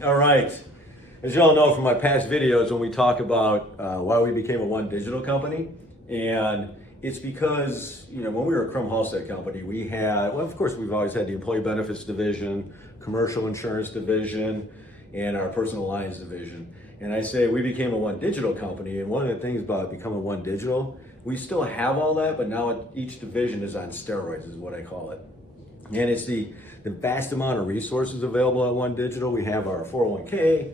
All right. As you all know from my past videos, when we talk about why we became a One Digital company, and it's because, when we were a Crum Halstead company, we had, well, of course, we've always had the employee benefits division, commercial insurance division, and our personal lines division. And I say we became a One Digital company, and one of the things about becoming One Digital, we still have all that, but now each division is on steroids, is what I call it. And it's the vast amount of resources available at One Digital. We have our 401k,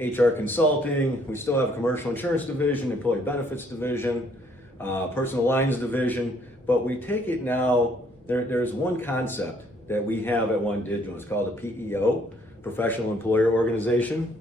HR consulting, we still have a commercial insurance division, employee benefits division, personal lines division, but we take it now, there's one concept that we have at One Digital. It's called a PEO, Professional Employer Organization,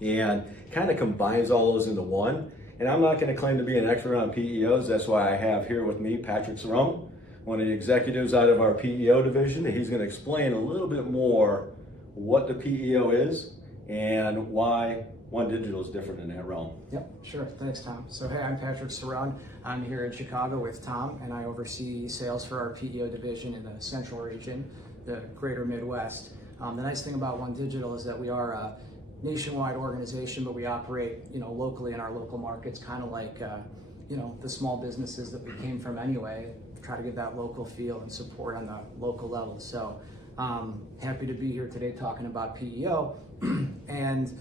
and kind of combines all those into one. And I'm not going to claim to be an expert on PEOs. That's why I have here with me Patrick Cerone, one of the executives out of our PEO division, and he's going to explain a little bit more what the PEO is and why One Digital is different in that realm. Yep, sure. Thanks, Tom. So, hey, I'm Patrick Cerone. I'm here in Chicago with Tom, and I oversee sales for our PEO division in the Central region, the Greater Midwest. The nice thing about One Digital is that we are a nationwide organization, but we operate, locally in our local markets, kind of like, the small businesses that we came from anyway. Try to get that local feel and support on the local level. So, happy to be here today talking about PEO. And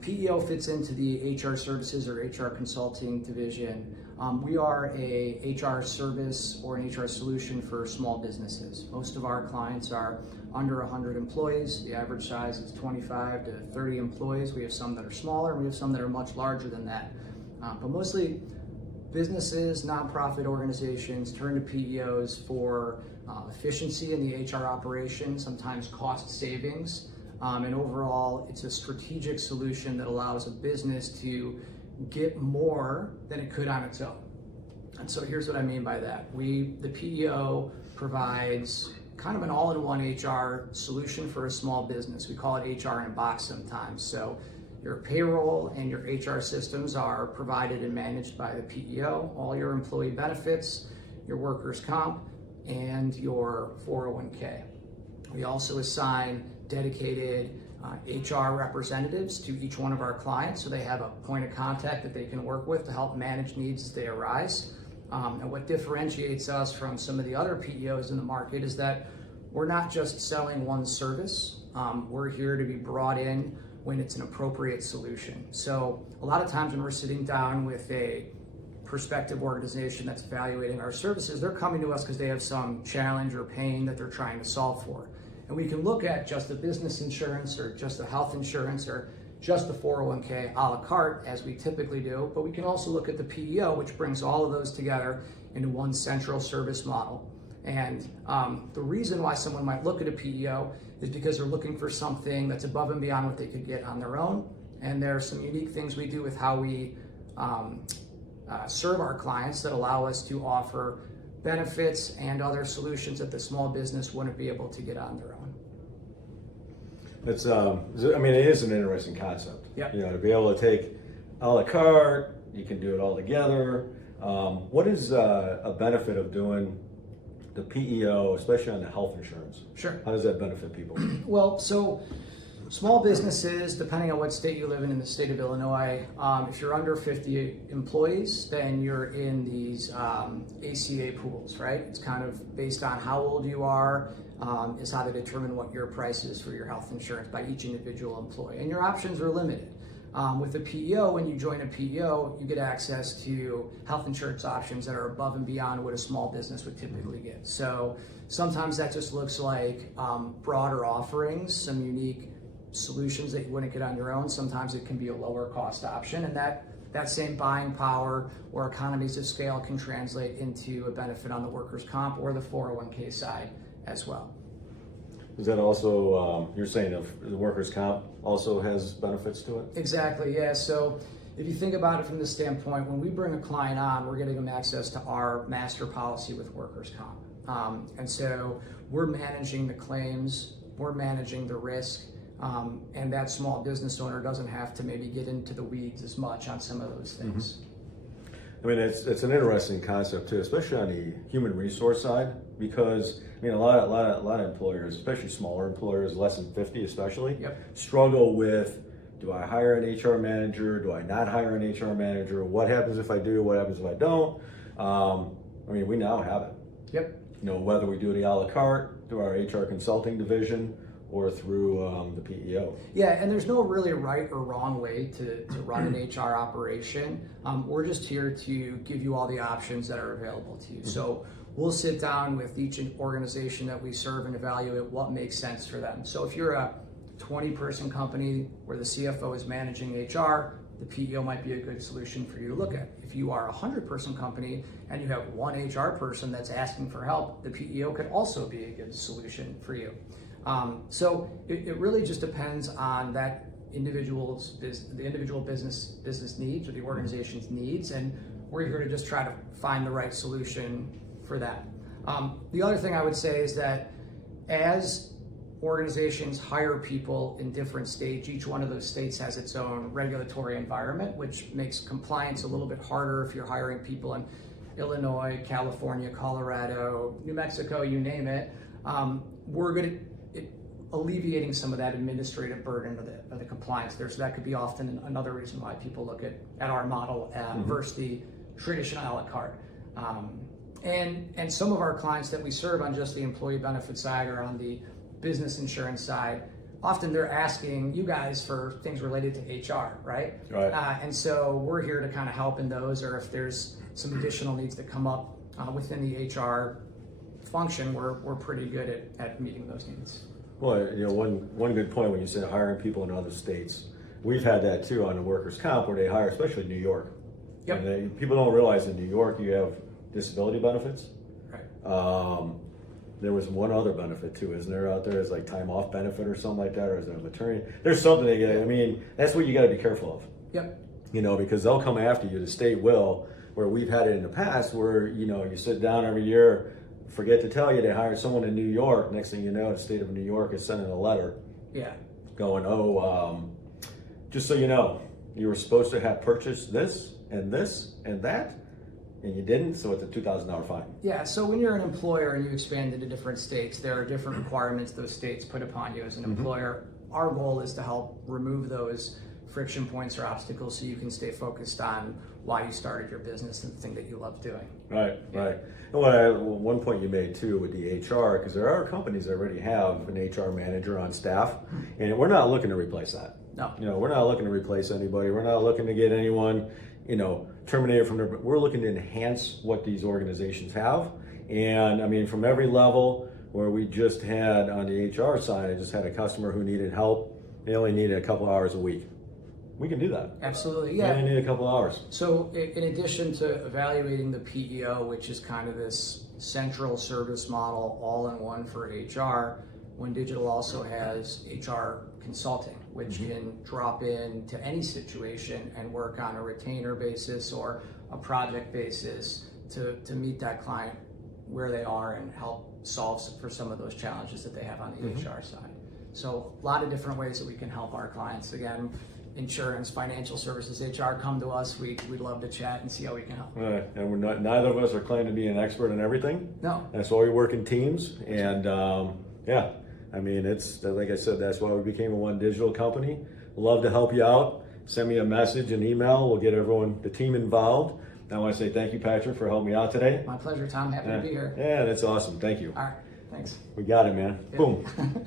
PEO fits into the HR services or HR consulting division. We are a HR service or an HR solution for small businesses. Most of our clients are under 100 employees. The average size is 25 to 30 employees. We have some that are smaller, and we have some that are much larger than that. But mostly businesses, nonprofit organizations turn to PEOs for efficiency in the HR operation, sometimes cost savings. And overall, it's a strategic solution that allows a business to get more than it could on its own. And so here's what I mean by that. The PEO provides kind of an all-in-one HR solution for a small business. We call it HR in a box sometimes. So your payroll and your HR systems are provided and managed by the PEO, all your employee benefits, your workers' comp, and your 401k. We also assign dedicated HR representatives to each one of our clients, so they have a point of contact that they can work with to help manage needs as they arise. And what differentiates us from some of the other PEOs in the market is that we're not just selling one service. We're here to be brought in when it's an appropriate solution. So a lot of times when we're sitting down with a prospective organization that's evaluating our services, they're coming to us because they have some challenge or pain that they're trying to solve for. And we can look at just the business insurance or just the health insurance or just the 401k a la carte, as we typically do, but we can also look at the PEO, which brings all of those together into one central service model. And the reason why someone might look at a PEO is because they're looking for something that's above and beyond what they could get on their own. And there are some unique things we do with how we serve our clients that allow us to offer benefits and other solutions that the small business wouldn't be able to get on their own. It is an interesting concept. Yep. To be able to take a la carte, you can do it all together. What is a benefit of doing the PEO, especially on the health insurance? Sure. How does that benefit people? Well, so small businesses, depending on what state you live in the state of Illinois, if you're under 50 employees, then you're in these ACA pools, right? It's kind of based on how old you are, is how they determine what your price is for your health insurance by each individual employee. And your options are limited. With a PEO, when you join a PEO, you get access to health insurance options that are above and beyond what a small business would typically get. So sometimes that just looks like broader offerings, some unique solutions that you wouldn't get on your own. Sometimes it can be a lower cost option, and that same buying power or economies of scale can translate into a benefit on the workers' comp or the 401k side as well. Is that also, you're saying if the workers' comp also has benefits to it? Exactly, yeah. So if you think about it from this standpoint, when we bring a client on, we're getting them access to our master policy with workers' comp. And so we're managing the claims, we're managing the risk, and that small business owner doesn't have to maybe get into the weeds as much on some of those things. I mean, it's an interesting concept too, especially on the human resource side, because I mean, a lot of employers, especially smaller employers, less than 50 especially, Yep. struggle with, do I hire an HR manager? Do I not hire an HR manager? What happens if I do? What happens if I don't? I mean, we now have it. Yep. You know, whether we do it a la carte through our HR consulting division or through the PEO. Yeah, and there's no really right or wrong way to run an HR operation. We're just here to give you all the options that are available to you. So we'll sit down with each organization that we serve and evaluate what makes sense for them. So if you're a 20-person company where the CFO is managing HR, the PEO might be a good solution for you to look at. If you are a 100-person company and you have one HR person that's asking for help, the PEO could also be a good solution for you. So it really just depends on that the individual business needs or the organization's needs, and we're here to just try to find the right solution for that. The other thing I would say is that as organizations hire people in different states, each one of those states has its own regulatory environment, which makes compliance a little bit harder if you're hiring people in Illinois, California, Colorado, New Mexico, you name it. We're good at alleviating some of that administrative burden of the compliance there. So that could be often another reason why people look at our model versus the traditional a la carte. And some of our clients that we serve on just the employee benefit side or on the business insurance side, often they're asking you guys for things related to HR, right? Right. And so we're here to kind of help in those, or if there's some additional needs that come up within the HR function, we're pretty good at meeting those needs. Well, you know, one good point when you said hiring people in other states, we've had that too on the workers' comp where they hire, especially New York. Yep. And people don't realize in New York you have disability benefits. Right. There was one other benefit too, isn't there, out there? Is like time off benefit or something like that, or is it a maternity? There's something they get. I mean, that's what you got to be careful of. Yep. You know, because they'll come after you. The state will. Where we've had it in the past, where you know you sit down every year, forget to tell you they hired someone in New York. Next thing you know, the state of New York is sending a letter. Yeah. Going, just so you know, you were supposed to have purchased this and that. And you didn't, so it's a $2,000 fine. Yeah, so when you're an employer and you expand into different states, there are different requirements those states put upon you as an employer. Our goal is to help remove those friction points or obstacles so you can stay focused on why you started your business and the thing that you love doing. Right, right. And one point you made too with the HR, because there are companies that already have an HR manager on staff, and we're not looking to replace that. No. You know, we're not looking to replace anybody. We're not looking to get anyone, you know, terminated from their, we're looking to enhance what these organizations have. And I mean, from every level where we just had on the HR side, I just had a customer who needed help. They only needed a couple hours a week. We can do that. Absolutely, They yeah. only need a couple hours. So in addition to evaluating the PEO, which is kind of this central service model all in one for HR, One Digital also has HR consulting, which can drop in to any situation and work on a retainer basis or a project basis to meet that client where they are and help solve for some of those challenges that they have on the HR side. So a lot of different ways that we can help our clients. Again, insurance, financial services, HR, come to us. We'd love to chat and see how we can help. And we're not, neither of us are claiming to be an expert in everything. No. That's why we work in teams. And yeah, I mean, it's like I said, that's why we became a One Digital company. Love to help you out. Send me a message, an email. We'll get everyone, the team involved. I want to say thank you, Patrick, for helping me out today. My pleasure, Tom. Happy to be here. Yeah, that's awesome. Thank you. All right. Thanks. We got it, man. Yep. Boom.